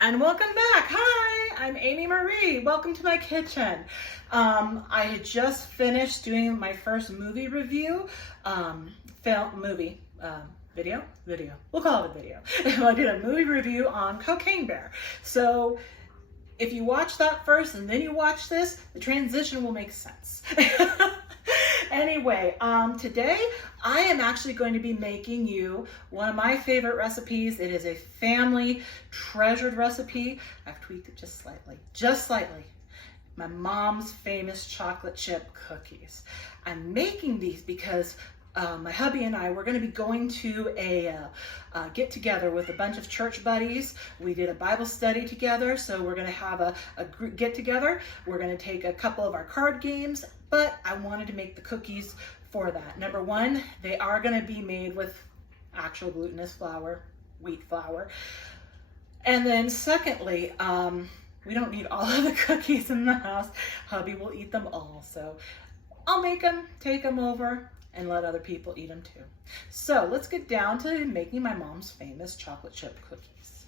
And welcome back. Hi, I'm Amy Marie. Welcome to my kitchen. I had just finished doing my first movie review, video. We'll call it a video. I did a movie review on Cocaine Bear. So if you watch that first and then you watch this, the transition will make sense. Anyway, today I am actually going to be making you one of my favorite recipes. It is a family treasured recipe. I've tweaked it just slightly. My mom's famous chocolate chip cookies. I'm making these because my hubby and I, we're going to be going to a get together with a bunch of church buddies. We did a Bible study together, so we're going to have a get together. We're going to take a couple of our card games, but I wanted to make the cookies for that. Number one, they are going to be made with actual glutinous flour, wheat flour. And then secondly, we don't need all of the cookies in the house. Hubby will eat them all, so I'll make them, take them over, and let other people eat them too. So let's get down to making my mom's famous chocolate chip cookies.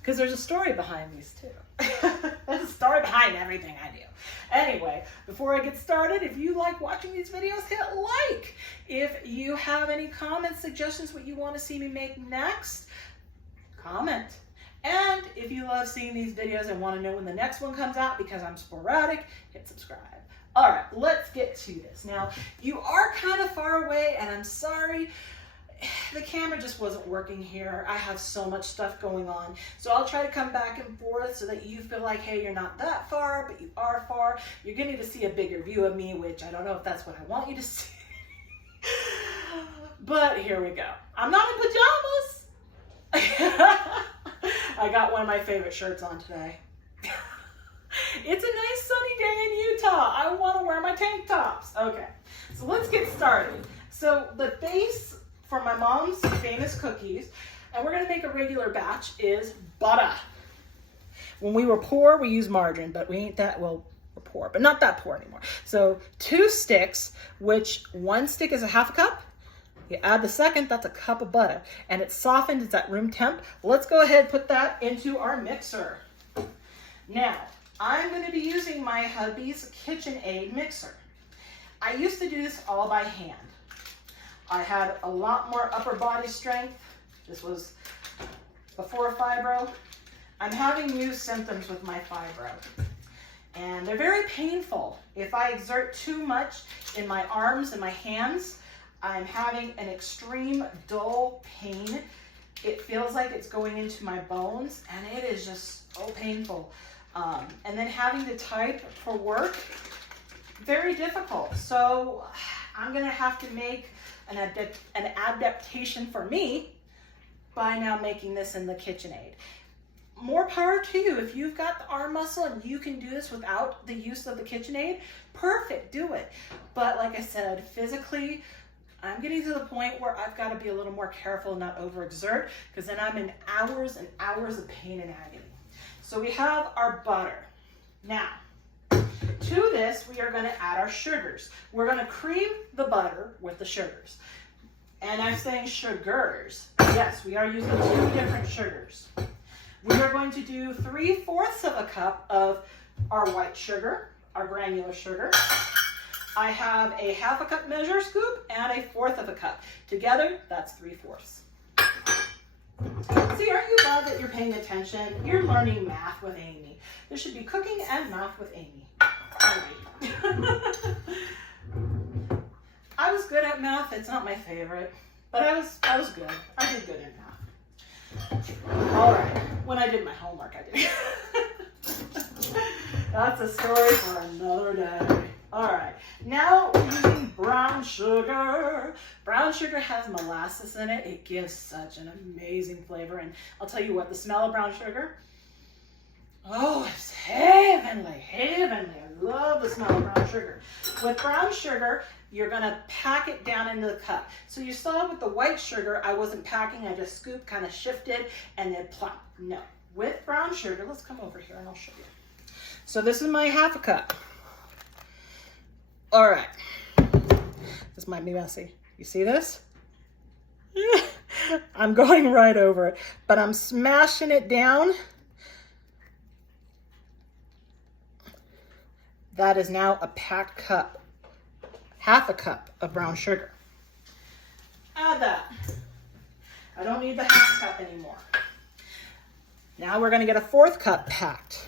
Because there's a story behind these too. There's a story behind everything I do. Anyway, before I get started, if you like watching these videos, hit like. If you have any comments, suggestions, what you want to see me make next, comment. And if you love seeing these videos and want to know when the next one comes out because I'm sporadic, hit subscribe. All right, let's get to this. Now, you are kind of far away, and I'm sorry. The camera just wasn't working here. I have so much stuff going on. So I'll try to come back and forth so that you feel like, hey, you're not that far, but you are far. You're getting to see a bigger view of me, which I don't know if that's what I want you to see. But here we go. I'm not in pajamas. I got one of my favorite shirts on today. It's a nice sunny day in Utah. I want to wear my tank tops. Okay, so let's get started. So the base for my mom's famous cookies, and we're going to make a regular batch, is butter. When we were poor, we used margarine, but we ain't that, well, we're poor, but not that poor anymore. So 2 sticks, which 1 stick is a half a cup. You add the second, that's a cup of butter, and it's softened, it's at room temp. Let's go ahead and put that into our mixer. Now, I'm going to be using my hubby's KitchenAid mixer. I used to do this all by hand. I had a lot more upper body strength. This was before fibro. I'm having new symptoms with my fibro, and they're very painful. If I exert too much in my arms and my hands, I'm having an extreme dull pain. It feels like it's going into my bones, and it is just so painful. And then having to type for work, very difficult. So I'm gonna have to make an adaptation for me by now making this in the KitchenAid. More power to you. If you've got the arm muscle and you can do this without the use of the KitchenAid, perfect, do it. But like I said, physically, I'm getting to the point where I've got to be a little more careful and not overexert, because then I'm in hours and hours of pain and agony. So we have our butter. Now, to this, we are going to add our sugars. We're going to cream the butter with the sugars. And I'm saying sugars. Yes, we are using 2 different sugars. We are going to do 3/4 of a cup of our white sugar, our granular sugar. I have a half a cup measure scoop and 1/4 of a cup. Together, that's 3/4. See, aren't you glad that you're paying attention? You're learning math with Amy. There should be cooking and math with Amy. I was good at math. It's not my favorite, but I was good. I did good in math. All right. When I did my homework, I did. That's a story for another day. All right, now we're using brown sugar. Brown sugar has molasses in it. It gives such an amazing flavor. And I'll tell you what, the smell of brown sugar, oh, it's heavenly, heavenly. I love the smell of brown sugar. With brown sugar, you're gonna pack it down into the cup. So you saw with the white sugar, I wasn't packing, I just scooped, kind of shifted, and then plop. No, with brown sugar, let's come over here and I'll show you. So this is my half a cup. All right, this might be messy. You see this? I'm going right over it, but I'm smashing it down That is now a packed cup, half a cup of brown sugar. Add that. I don't need the half cup anymore. Now we're gonna get a 4th cup packed.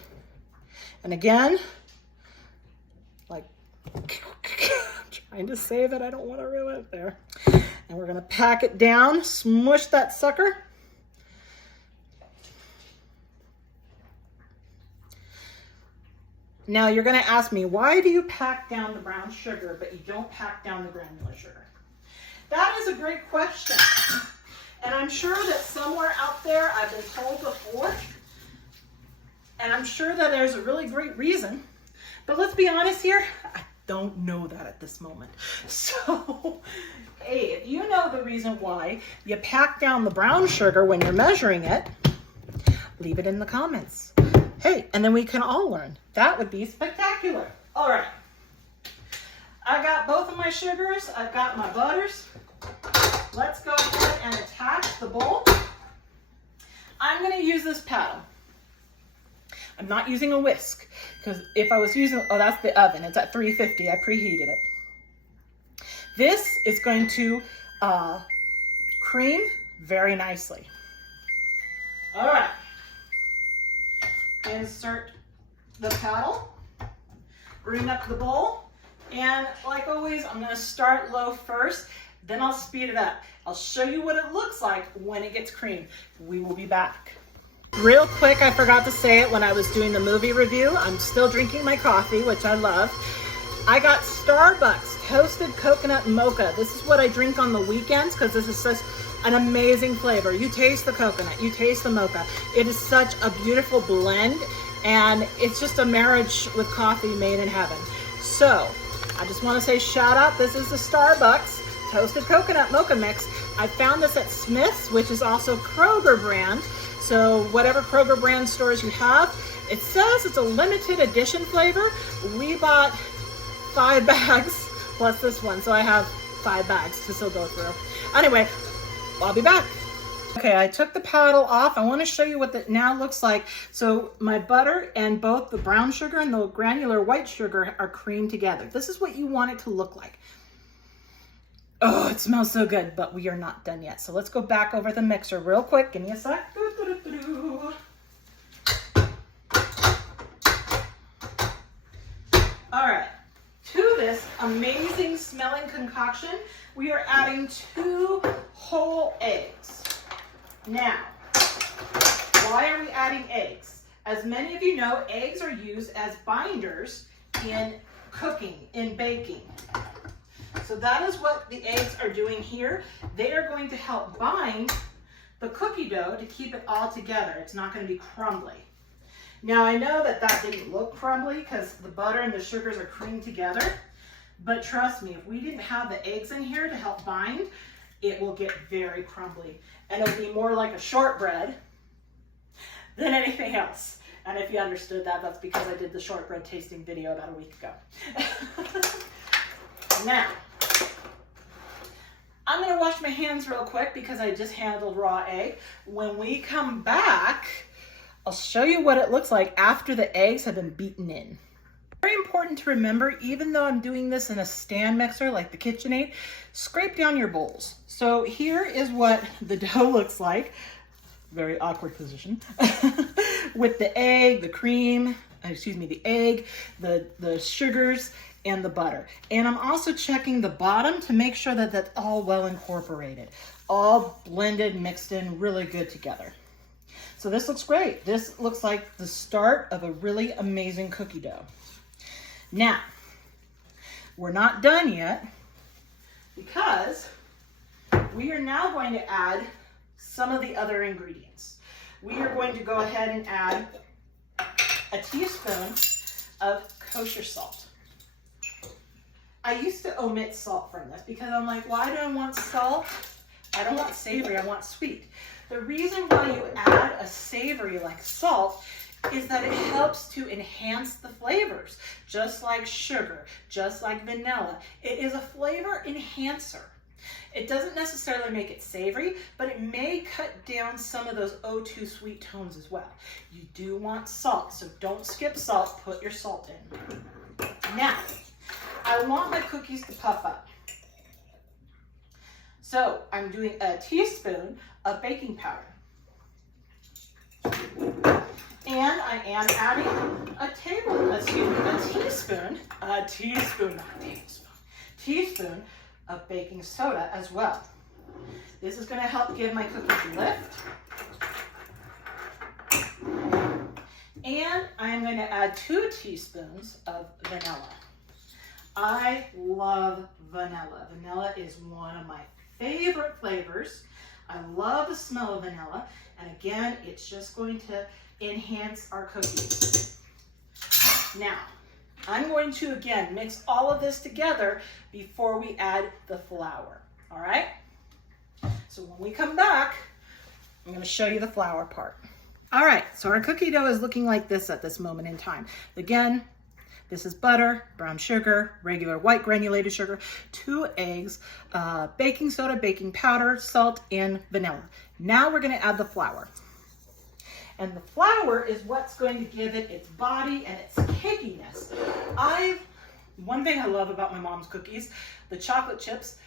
And again, like, I'm trying to save it, I don't wanna ruin it there. And we're gonna pack it down, smush that sucker. Now you're gonna ask me, why do you pack down the brown sugar, but you don't pack down the granular sugar? That is a great question. And I'm sure that somewhere out there I've been told before, and I'm sure that there's a really great reason, but let's be honest here, I don't know that at this moment. So, hey, if you know the reason why you pack down the brown sugar when you're measuring it, leave it in the comments. Hey, and then we can all learn. That would be spectacular. All right, I got both of my sugars, I've got my butters. Let's go ahead and attach the bowl. I'm gonna use this paddle. I'm not using a whisk, because if I was using, oh, that's the oven. It's at 350, I preheated it. This is going to cream very nicely. All right, insert the paddle, bring up the bowl, and like always, I'm gonna start low first, then I'll speed it up. I'll show you what it looks like when it gets creamed. We will be back. Real quick, I forgot to say it when I was doing the movie review. I'm still drinking my coffee, which I love. I got Starbucks Toasted Coconut Mocha. This is what I drink on the weekends because this is such an amazing flavor. You taste the coconut, you taste the mocha. It is such a beautiful blend, and it's just a marriage with coffee made in heaven. So, I just want to say shout out, this is the Starbucks Toasted Coconut Mocha Mix. I found this at Smith's, which is also Kroger brand. So whatever Kroger brand stores you have, it says it's a limited edition flavor. We bought 5 bags plus this one, so I have 5 bags to still go through. Anyway, I'll be back. Okay, I took the paddle off. I want to show you what it now looks like. So my butter and both the brown sugar and the granular white sugar are creamed together. This is what you want it to look like. Oh, it smells so good, but we are not done yet. So let's go back over the mixer real quick. Give me a sec. All right, to this amazing smelling concoction, we are adding 2 whole eggs. Now, why are we adding eggs? As many of you know, eggs are used as binders in cooking, in baking. So that is what the eggs are doing here. They are going to help bind the cookie dough to keep it all together. It's not going to be crumbly. Now I know that that didn't look crumbly because the butter and the sugars are creamed together, but trust me, if we didn't have the eggs in here to help bind, it will get very crumbly. And it'll be more like a shortbread than anything else. And if you understood that, that's because I did the shortbread tasting video about a week ago. Now, I'm gonna wash my hands real quick because I just handled raw egg. When we come back, I'll show you what it looks like after the eggs have been beaten in. Very important to remember, even though I'm doing this in a stand mixer like the KitchenAid, scrape down your bowls. So here is what the dough looks like. Very awkward position. With the egg, the cream, the egg, the sugars, and the butter. And I'm also checking the bottom to make sure that that's all well incorporated, all blended, mixed in really good together. So this looks great. This looks like the start of a really amazing cookie dough. Now, we're not done yet because we are now going to add some of the other ingredients. We are going to go ahead and add a teaspoon of kosher salt. I used to omit salt from this because I'm like, why do I want salt? I don't want savory, I want sweet. The reason why you add a savory like salt is that it helps to enhance the flavors, just like sugar, just like vanilla. It is a flavor enhancer. It doesn't necessarily make it savory, but it may cut down some of those too sweet tones as well. You do want salt, so don't skip salt, put your salt in. Now, I want my cookies to puff up. So I'm doing a teaspoon of baking powder. And I am adding a teaspoon of baking soda as well. This is going to help give my cookies lift. And I'm going to add 2 teaspoons of vanilla. I love vanilla. Vanilla is one of my favorite flavors. I love the smell of vanilla. And again, it's just going to enhance our cookies. Now, I'm going to, again, mix all of this together before we add the flour. All right? So when we come back, I'm going to show you the flour part. All right, so our cookie dough is looking like this at this moment in time. Again, this is butter, brown sugar, regular white granulated sugar, 2 eggs, baking soda, baking powder, salt, and vanilla. Now we're going to add the flour. And the flour is what's going to give it its body and its cakiness. One thing I love about my mom's cookies, the chocolate chips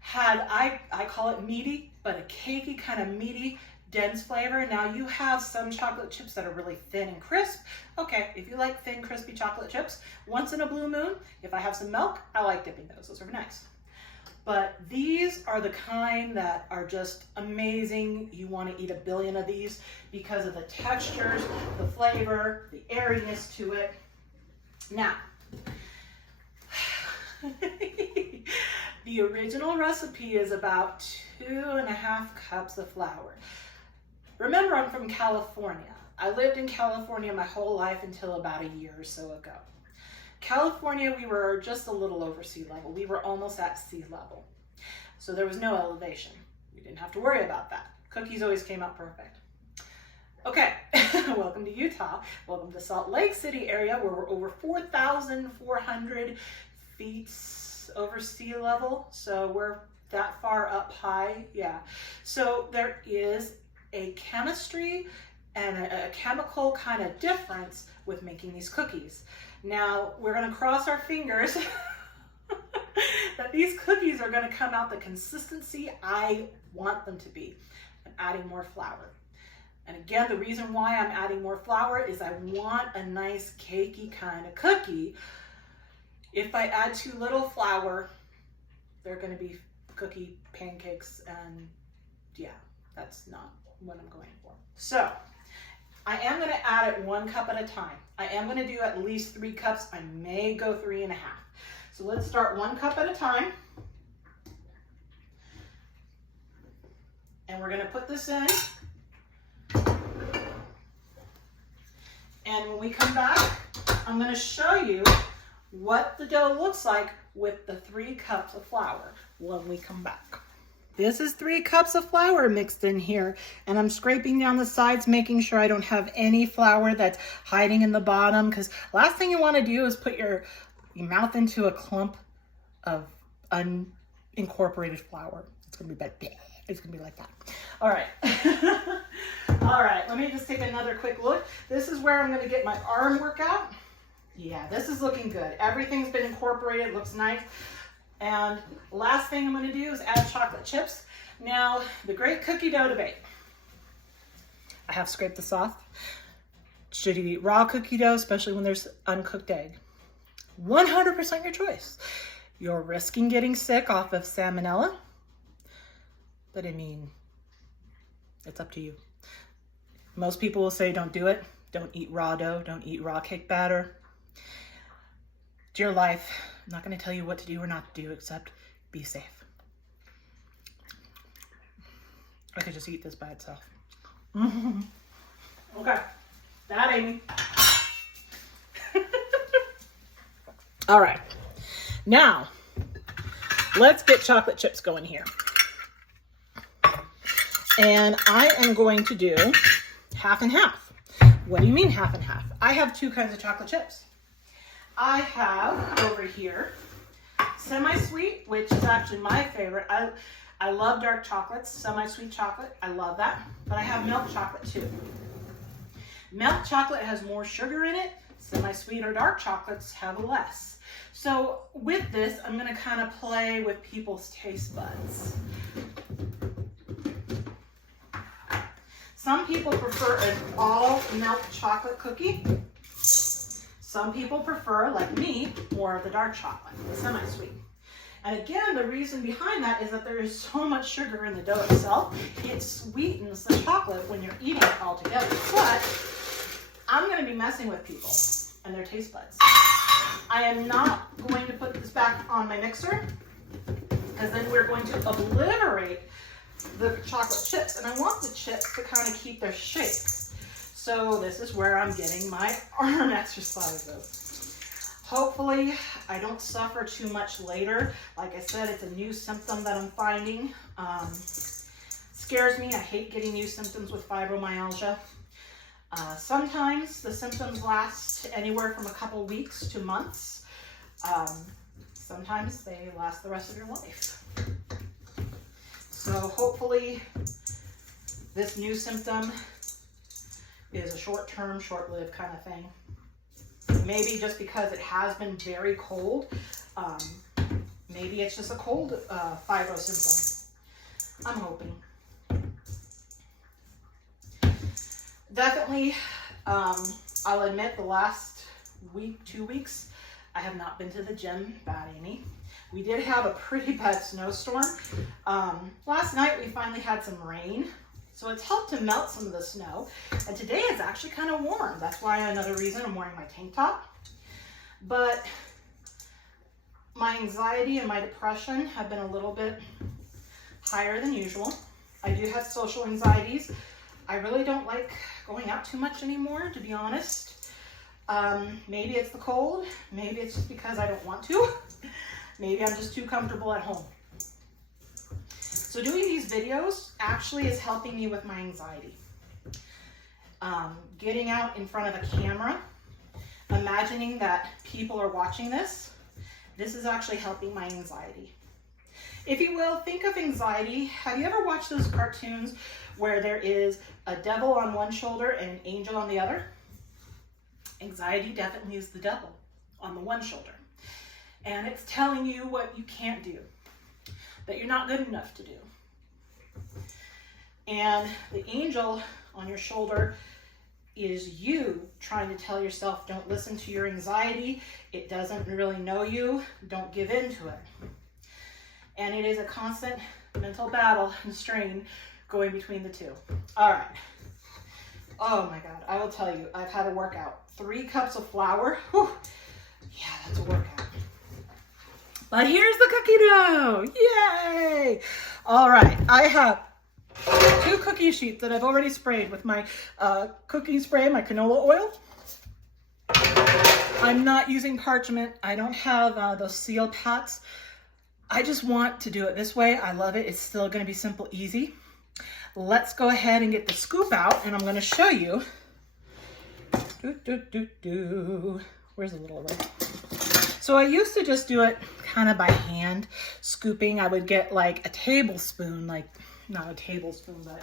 had, I call it meaty, but a cakey kind of meaty, dense flavor. Now you have some chocolate chips that are really thin and crisp. Okay, if you like thin, crispy chocolate chips, once in a blue moon, if I have some milk, I like dipping those. Those are nice. But these are the kind that are just amazing. You want to eat a billion of these because of the textures, the flavor, the airiness to it. Now, the original recipe is about 2.5 cups of flour. Remember, I'm from California. I lived in California my whole life until about a year or so ago. California, we were just a little over sea level. We were almost at sea level. So there was no elevation. We didn't have to worry about that. Cookies always came out perfect. Okay, welcome to Utah. Welcome to Salt Lake City area where we're over 4,400 feet over sea level. So we're that far up high, yeah. So there is a chemistry and a chemical kind of difference with making these cookies. Now, we're gonna cross our fingers that these cookies are gonna come out the consistency I want them to be. I'm adding more flour. And again, the reason why I'm adding more flour is I want a nice cakey kind of cookie. If I add too little flour, they're gonna be cookie pancakes, and yeah, that's not what I'm going for. So I am going to add it 1 cup at a time. I am going to do at least 3 cups. I may go 3.5. So let's start 1 cup at a time. And we're going to put this in. And when we come back, I'm going to show you what the dough looks like with the 3 cups of flour when we come back. This is 3 cups of flour mixed in here, and I'm scraping down the sides, making sure I don't have any flour that's hiding in the bottom, because last thing you want to do is put your mouth into a clump of unincorporated flour. It's going to be bad. It's going to be like that. All right. All right, let me just take another quick look. This is where I'm going to get my arm workout. Yeah, this is looking good. Everything's been incorporated. Looks nice. And last thing I'm going to do is add chocolate chips. Now, the great cookie dough debate. I have scraped this off. Should you eat raw cookie dough, especially when there's uncooked egg? 100% your choice. You're risking getting sick off of salmonella. But I mean, it's up to you. Most people will say don't do it. Don't eat raw dough. Don't eat raw cake batter. It's your life. I'm not going to tell you what to do or not to do, except be safe. I could just eat this by itself. Okay. That, Amy. All right. Now, let's get chocolate chips going here. And I am going to do half and half. What do you mean half and half? I have 2 kinds of chocolate chips. I have over here semi-sweet, which is actually my favorite. I love dark chocolates, semi-sweet chocolate. I love that. But I have milk chocolate too. Milk chocolate has more sugar in it, Semi-sweet or dark chocolates have less. So with this, I'm gonna kind of play with people's taste buds. Some people prefer an all milk chocolate cookie. Some people prefer, like me, more of the dark chocolate, the semi-sweet. And again, the reason behind that is that there is so much sugar in the dough itself, it sweetens the chocolate when you're eating it all together. But I'm gonna be messing with people and their taste buds. I am not going to put this back on my mixer, because then we're going to obliterate the chocolate chips, and I want the chips to kind of keep their shape. So this is where I'm getting my arm exercises. Hopefully I don't suffer too much later. Like I said, it's a new symptom that I'm finding. Scares me. I hate getting new symptoms with fibromyalgia. Sometimes the symptoms last anywhere from a couple weeks to months. Sometimes they last the rest of your life. So hopefully this new symptom is a short-term, short-lived kind of thing. Maybe just because it has been very cold, maybe it's just a cold fibro symptom. I'm hoping. Definitely, I'll admit the last week, 2 weeks, I have not been to the gym. Bad Amy. We did have a pretty bad snowstorm. Last night we finally had some rain, so it's helped to melt some of the snow. And today it's actually kind of warm. That's why another reason I'm wearing my tank top. But my anxiety and my depression have been a little bit higher than usual. I do have social anxieties. I really don't like going out too much anymore, to be honest. Maybe it's the cold. Maybe it's just because I don't want to. Maybe I'm just too comfortable at home. So doing these videos actually is helping me with my anxiety. Getting out in front of a camera, imagining that people are watching this, this is actually helping my anxiety. If you will, think of anxiety. Have you ever watched those cartoons where there is a devil on one shoulder and an angel on the other? Anxiety definitely is the devil on the one shoulder. And it's telling you what you can't do, that you're not good enough to do. And the angel on your shoulder is you trying to tell yourself, don't listen to your anxiety. It doesn't really know you. Don't give in to it. And it is a constant mental battle and strain going between the two. All right. Oh my God, I will tell you, I've had a workout. 3 cups of flour. Whew. Yeah, that's a workout. But here's the cookie dough. Yay! All right, I have 2 cookie sheets that I've already sprayed with my cooking spray, my canola oil. I'm not using parchment. I don't have those seal pads. I just want to do it this way. I love it. It's still going to be simple, easy. Let's go ahead and get the scoop out, and I'm going to show you. Where's the little one? So I used to just do it kind of by hand, scooping. I would get like a tablespoon, like not a tablespoon, but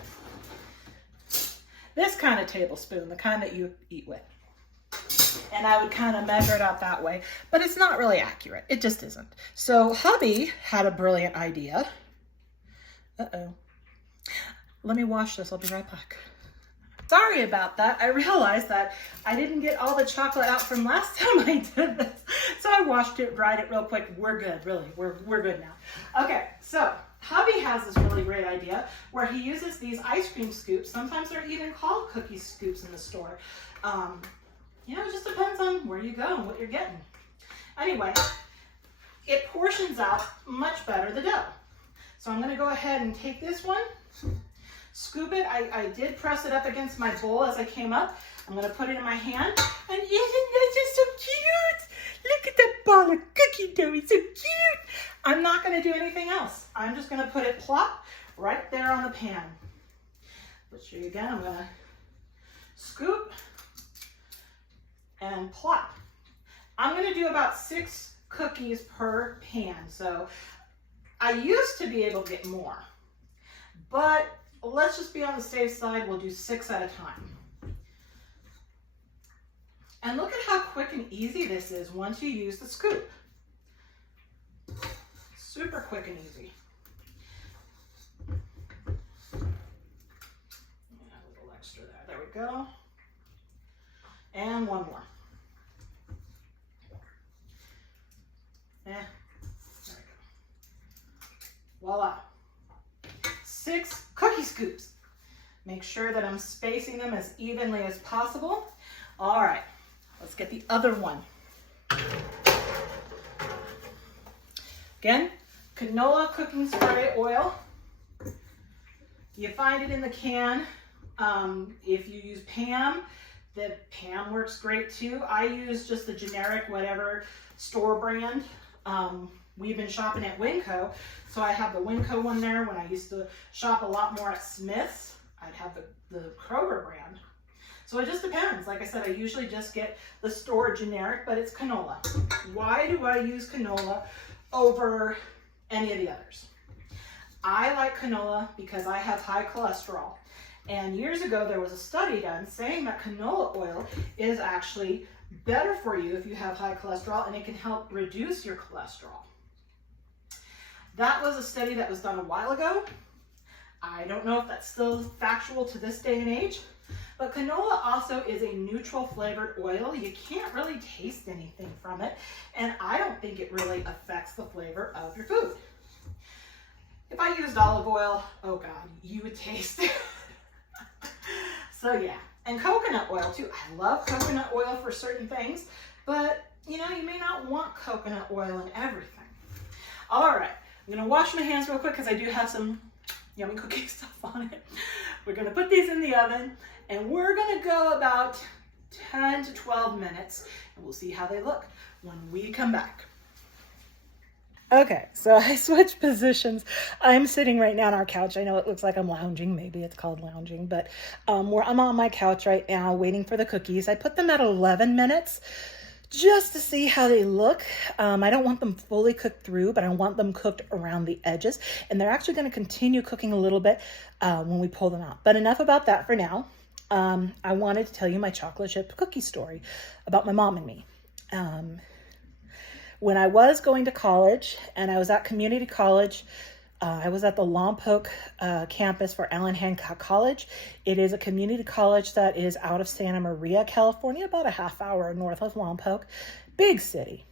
this kind of tablespoon, the kind that you eat with. And I would kind of measure it out that way, but it's not really accurate. It just isn't. So hubby had a brilliant idea. Uh-oh. Let me wash this. I'll be right back. Sorry about that. I realized that I didn't get all the chocolate out from last time I did this. So I washed it, dried it real quick. We're good, really. We're good now. Okay, so hubby has this really great idea where he uses these ice cream scoops. Sometimes they're even called cookie scoops in the store. You know, it just depends on where you go and what you're getting. Anyway, it portions out much better the dough. So I'm gonna go ahead and take this one, scoop it. I did press it up against my bowl as I came up. I'm gonna put it in my hand. And isn't that just so cute? Look at that ball of cookie dough, it's so cute. I'm not gonna do anything else. I'm just gonna put it plop right there on the pan. Let's show you again. I'm gonna scoop and plop. I'm gonna do about 6 cookies per pan. So I used to be able to get more, but let's just be on the safe side. We'll do 6 at a time. And look at how and easy this is once you use the scoop. Super quick and easy. A little extra there. There we go. And one more. There we go. Voila. 6 cookie scoops. Make sure that I'm spacing them as evenly as possible. All right, let's get the other one. Again, canola cooking spray oil. You find it in the can. If you use Pam, the Pam works great too. I use just the generic, whatever store brand. We've been shopping at Winco, so I have the Winco one there. When I used to shop a lot more at Smith's, I'd have the Kroger brand. So it just depends. Like I said, I usually just get the store generic, but it's canola. Why do I use canola over any of the others? I like canola because I have high cholesterol. And years ago, there was a study done saying that canola oil is actually better for you if you have high cholesterol, and it can help reduce your cholesterol. That was a study that was done a while ago. I don't know if that's still factual to this day and age, but canola also is a neutral flavored oil. You can't really taste anything from it, and I don't think it really affects the flavor of your food. If I used olive oil, oh God, you would taste it. So yeah, and coconut oil too. I love coconut oil for certain things, but you know, you may not want coconut oil in everything. All right, I'm gonna wash my hands real quick because I do have some yummy cookie stuff on it. We're gonna put these in the oven, and we're gonna go about 10 to 12 minutes, and we'll see how they look when we come back. Okay, so I switched positions. I'm sitting right now on our couch. I know it looks like I'm lounging. Maybe it's called lounging, but I'm on my couch right now waiting for the cookies. I put them at 11 minutes just to see how they look. I don't want them fully cooked through, but I want them cooked around the edges. And they're actually going to continue cooking a little bit when we pull them out. But enough about that for now. I wanted to tell you my chocolate chip cookie story about my mom and me. When I was going to college and I was at community college, I was at the Lompoc campus for Allen Hancock College. It is a community college that is out of Santa Maria, California, about a half hour north of Lompoc. Big city.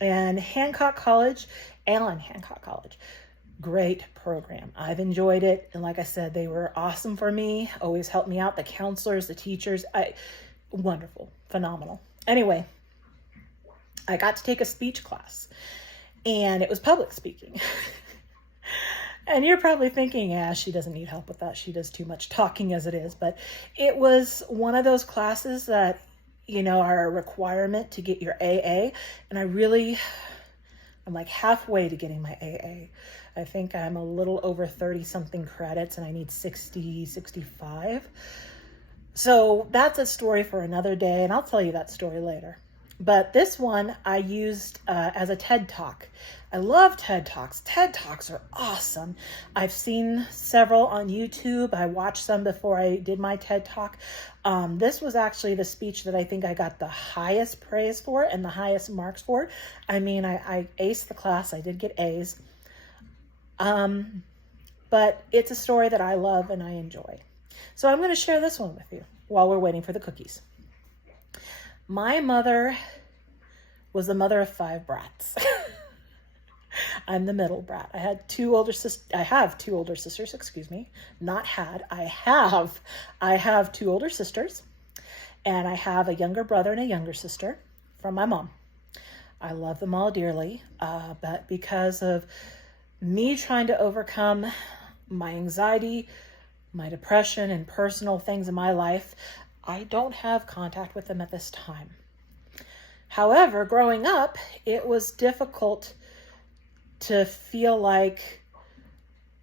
And Hancock College, Allen Hancock College, great program. I've enjoyed it. And like I said, they were awesome for me, always helped me out. The counselors, the teachers, wonderful, phenomenal. Anyway, I got to take a speech class, and it was public speaking. And you're probably thinking, yeah, she doesn't need help with that. She does too much talking as it is. But it was one of those classes that, you know, are a requirement to get your AA. And I'm like halfway to getting my AA. I think I'm a little over 30 something credits, and I need 60, 65. So that's a story for another day, and I'll tell you that story later. But this one I used as a TED Talk. I love TED Talks. TED Talks are awesome. I've seen several on YouTube. I watched some before I did my TED Talk. This was actually the speech that I think I got the highest praise for and the highest marks for. I mean, I aced the class. I did get A's. But it's a story that I love and I enjoy. So I'm going to share this one with you while we're waiting for the cookies. My mother was the mother of 5 brats. I'm the middle brat. I have 2 older sisters, excuse me. Not had. I have 2 older sisters, and I have a younger brother and a younger sister from my mom. I love them all dearly, but because of me trying to overcome my anxiety, my depression, and personal things in my life, I don't have contact with them at this time. However, growing up, it was difficult to feel like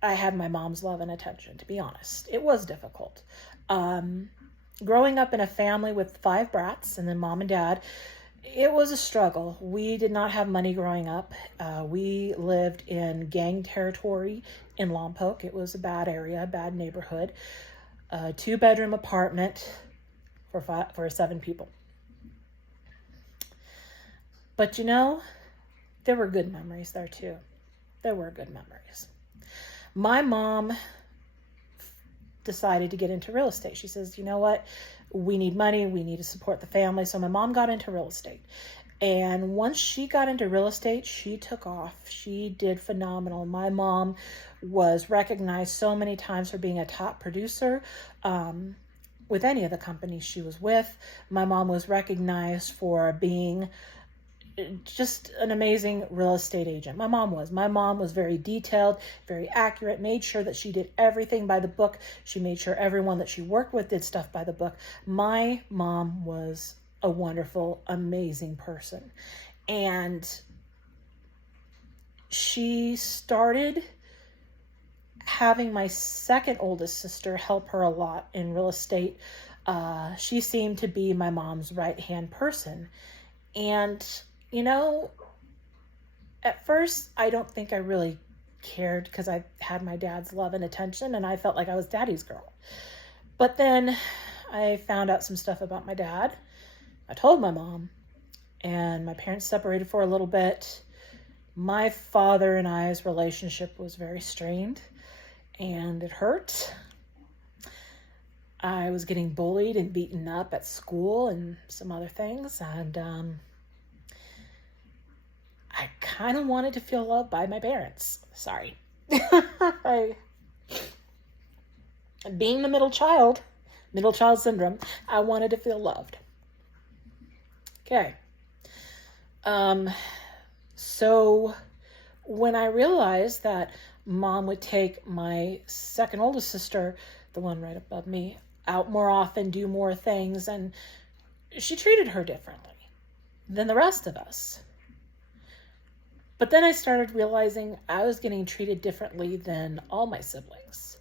I had my mom's love and attention, to be honest. It was difficult. Growing up in a family with 5 brats and then mom and dad, it was a struggle. We did not have money growing up. We lived in gang territory in Lompoc. It was a bad area, a bad neighborhood. A 2-bedroom apartment for 7 people. But there were good memories there too. There were good memories. My mom decided to get into real estate. She says, you know what? We need money. We need to support the family. So my mom got into real estate. And once she got into real estate, she took off. She did phenomenal. My mom was recognized so many times for being a top producer with any of the companies she was with. My mom was recognized for being just an amazing real estate agent. My mom was very detailed, very accurate, made sure that she did everything by the book. She made sure everyone that she worked with did stuff by the book. My mom was a wonderful, amazing person. And she started having my second oldest sister help her a lot in real estate. She seemed to be my mom's right-hand person. And at first, I don't think I really cared because I had my dad's love and attention and I felt like I was daddy's girl. But then I found out some stuff about my dad. I told my mom, and my parents separated for a little bit. My father and I's relationship was very strained and it hurt. I was getting bullied and beaten up at school and some other things, and I kind of wanted to feel loved by my parents. Sorry. Being the middle child syndrome, I wanted to feel loved. Okay. So when I realized that mom would take my second oldest sister, the one right above me, out more often, do more things, and she treated her differently than the rest of us. But then I started realizing I was getting treated differently than all my siblings.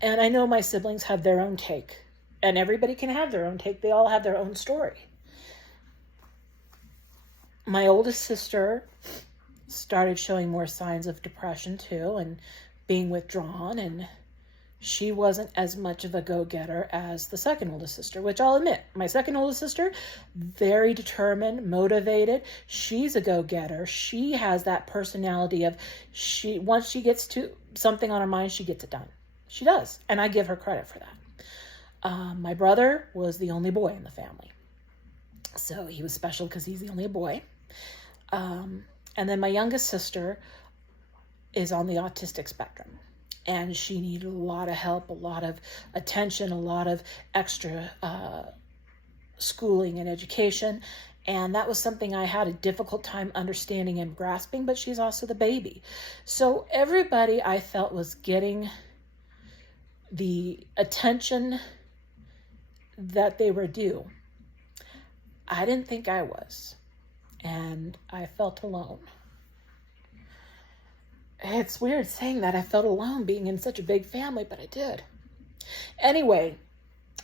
And I know my siblings have their own take, and everybody can have their own take. They all have their own story. My oldest sister started showing more signs of depression too, and being withdrawn, and she wasn't as much of a go-getter as the second oldest sister, which I'll admit, my second oldest sister, very determined, motivated. She's a go-getter. She has that personality of once she gets to something on her mind, she gets it done. She does. And I give her credit for that. My brother was the only boy in the family. So he was special because he's the only boy. And then my youngest sister is on the autistic spectrum. And she needed a lot of help, a lot of attention, a lot of extra schooling and education. And that was something I had a difficult time understanding and grasping, but she's also the baby. So everybody I felt was getting the attention that they were due. I didn't think I was. And I felt alone. It's weird saying that I felt alone being in such a big family, but I did. Anyway,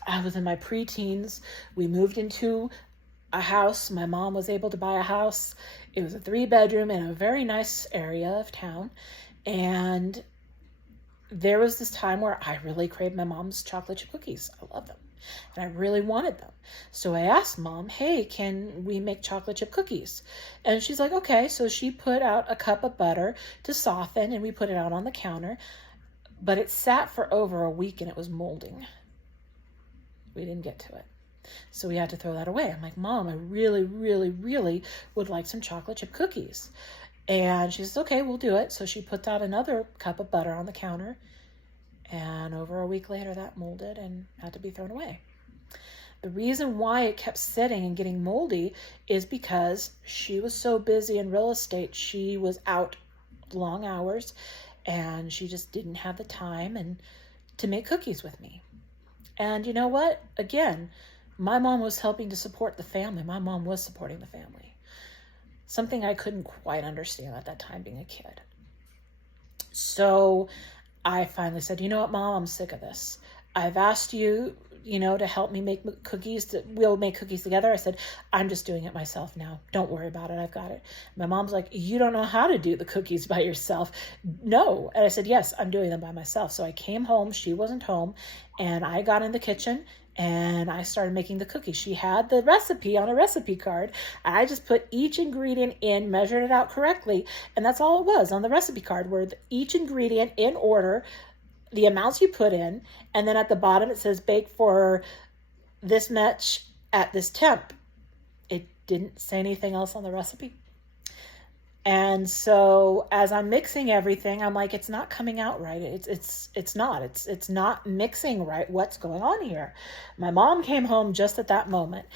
I was in my preteens. We moved into a house. My mom was able to buy a house. It was a 3-bedroom in a very nice area of town. And there was this time where I really craved my mom's chocolate chip cookies. I love them. And I really wanted them. So I asked Mom, hey, can we make chocolate chip cookies? And she's like, okay. So she put out a cup of butter to soften, and we put it out on the counter. But it sat for over a week and it was molding. We didn't get to it. So we had to throw that away. I'm like, Mom, I really, really, really would like some chocolate chip cookies. And she says, okay, we'll do it. So she puts out another cup of butter on the counter. And over a week later, that molded and had to be thrown away. The reason why it kept sitting and getting moldy is because she was so busy in real estate. She was out long hours, and she just didn't have the time to make cookies with me. And you know what? Again, my mom was helping to support the family. My mom was supporting the family. Something I couldn't quite understand at that time being a kid. So I finally said, you know what, Mom, I'm sick of this. I've asked you, to help me make cookies. We'll make cookies together. I said, I'm just doing it myself now. Don't worry about it. I've got it. My mom's like, you don't know how to do the cookies by yourself. No. And I said, yes, I'm doing them by myself. So I came home. She wasn't home. And I got in the kitchen And I started making the cookies. She had the recipe on a recipe card. And I just put each ingredient in, measured it out correctly. And that's all it was on the recipe card, were each ingredient in order, the amounts you put in. And then at the bottom, it says bake for this much at this temp. It didn't say anything else on the recipe. And so as I'm mixing everything, I'm like, it's not coming out right. It's not mixing right. What's going on here? My mom came home just at that moment,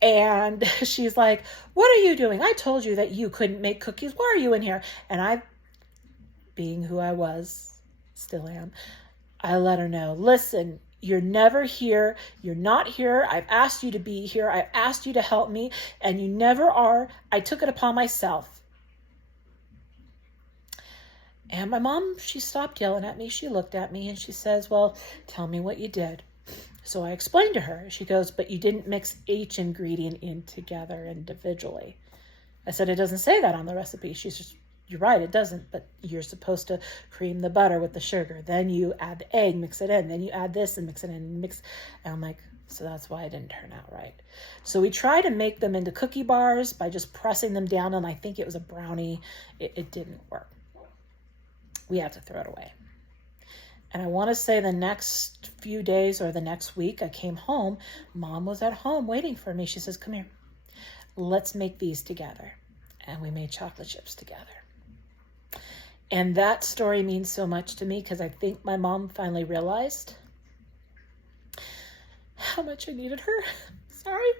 and she's like, what are you doing? I told you that you couldn't make cookies. Why are you in here? And I, being who I was, still am, I let her know, listen, you're never here. You're not here. I've asked you to be here. I've asked you to help me, and you never are. I took it upon myself. And my mom, she stopped yelling at me. She looked at me and she says, well, tell me what you did. So I explained to her. She goes, but you didn't mix each ingredient in together individually. I said, it doesn't say that on the recipe. She's just, you're right, it doesn't. But you're supposed to cream the butter with the sugar. Then you add the egg, mix it in. Then you add this and mix it in. And I'm like, so that's why it didn't turn out right. So we try to make them into cookie bars by just pressing them down. And I think it was a brownie. It didn't work. We had to throw it away. And I want to say the next few days or the next week, I came home. Mom was at home waiting for me. She says, come here, let's make these together. And we made chocolate chips together. And that story means so much to me because I think my mom finally realized how much I needed her. Sorry.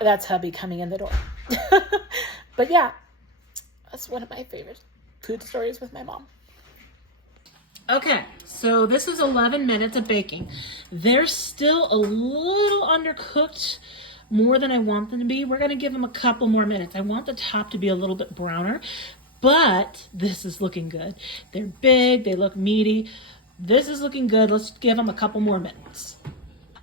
That's hubby coming in the door. But yeah, that's one of my favorite food stories with my mom. Okay, so this is 11 minutes of baking. They're still a little undercooked, more than I want them to be. We're gonna give them a couple more minutes. I want the top to be a little bit browner, but this is looking good. They're big, they look meaty. This is looking good. Let's give them a couple more minutes.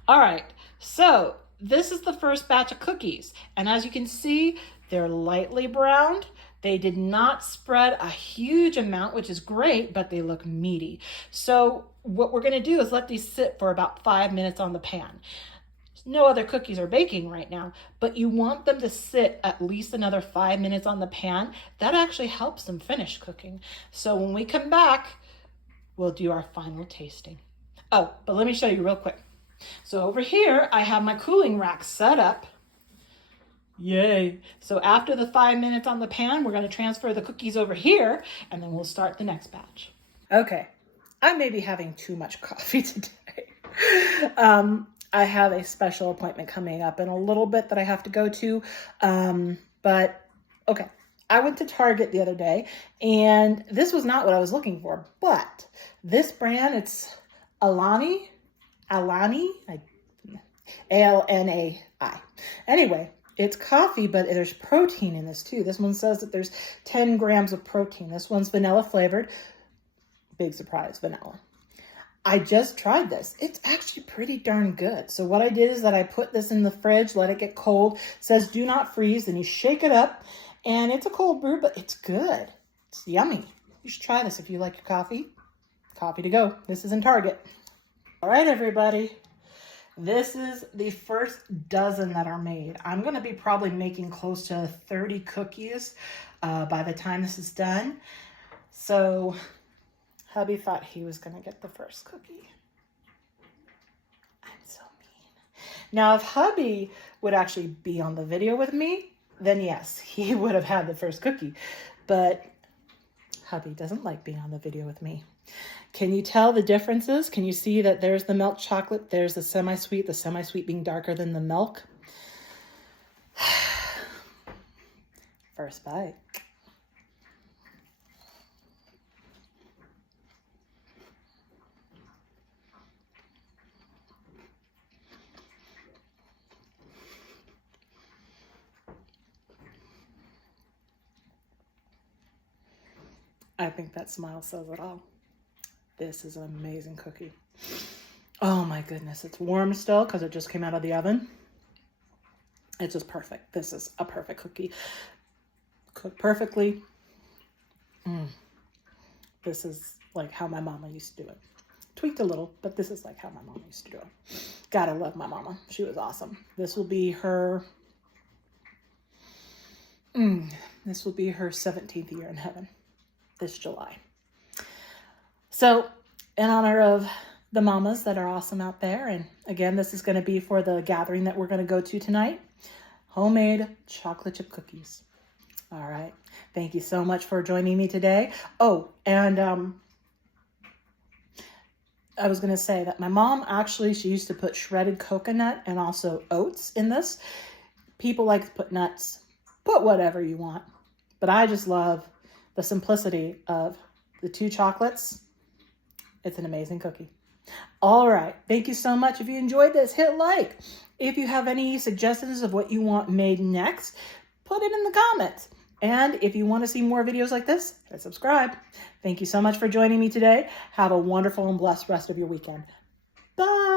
All right, so this is the first batch of cookies. And as you can see, they're lightly browned. They did not spread a huge amount, which is great, but they look meaty. So what we're gonna do is let these sit for about 5 minutes on the pan. No other cookies are baking right now, but you want them to sit at least another 5 minutes on the pan. That actually helps them finish cooking. So when we come back, we'll do our final tasting. Oh, but let me show you real quick. So over here, I have my cooling rack set up. Yay. So after the 5 minutes on the pan, we're going to transfer the cookies over here, and then we'll start the next batch. Okay. I may be having too much coffee today. I have a special appointment coming up in a little bit that I have to go to. But okay. I went to Target the other day, and this was not what I was looking for, but this brand, it's Alani, A-L-N-A-I. Anyway, it's coffee, but there's protein in this too. This one says that there's 10 grams of protein. This one's vanilla flavored. Big surprise, vanilla. I just tried this. It's actually pretty darn good. So what I did is that I put this in the fridge, let it get cold. It says do not freeze, then you shake it up, and it's a cold brew, but it's good. It's yummy. You should try this if you like your coffee. Coffee to go. This is in Target. All right, everybody. This is the first dozen that are made. I'm going to be probably making close to 30 cookies by the time this is done. So hubby thought he was going to get the first cookie. I'm so mean. Now, if hubby would actually be on the video with me, then yes, he would have had the first cookie. But hubby doesn't like being on the video with me. Can you tell the differences? Can you see that there's the milk chocolate, there's the semi-sweet being darker than the milk? First bite. I think that smile says it all. This is an amazing cookie. Oh my goodness, it's warm still because it just came out of the oven. It's just perfect. This is a perfect cookie. Cooked perfectly. this is like how my mama used to do it. Tweaked a little, but this is like how my mama used to do it. Gotta love my mama. She was awesome. This will be her 17th year in heaven this July. So in honor of the mamas that are awesome out there, and again, this is going to be for the gathering that we're going to go to tonight, homemade chocolate chip cookies. All right. Thank you so much for joining me today. Oh, and I was going to say that my mom actually, she used to put shredded coconut and also oats in this. People like to put nuts. Put whatever you want. But I just love the simplicity of the 2 chocolates. It's an amazing cookie. All right. Thank you so much. If you enjoyed this, hit like. If you have any suggestions of what you want made next, put it in the comments. And if you want to see more videos like this, hit subscribe. Thank you so much for joining me today. Have a wonderful and blessed rest of your weekend. Bye.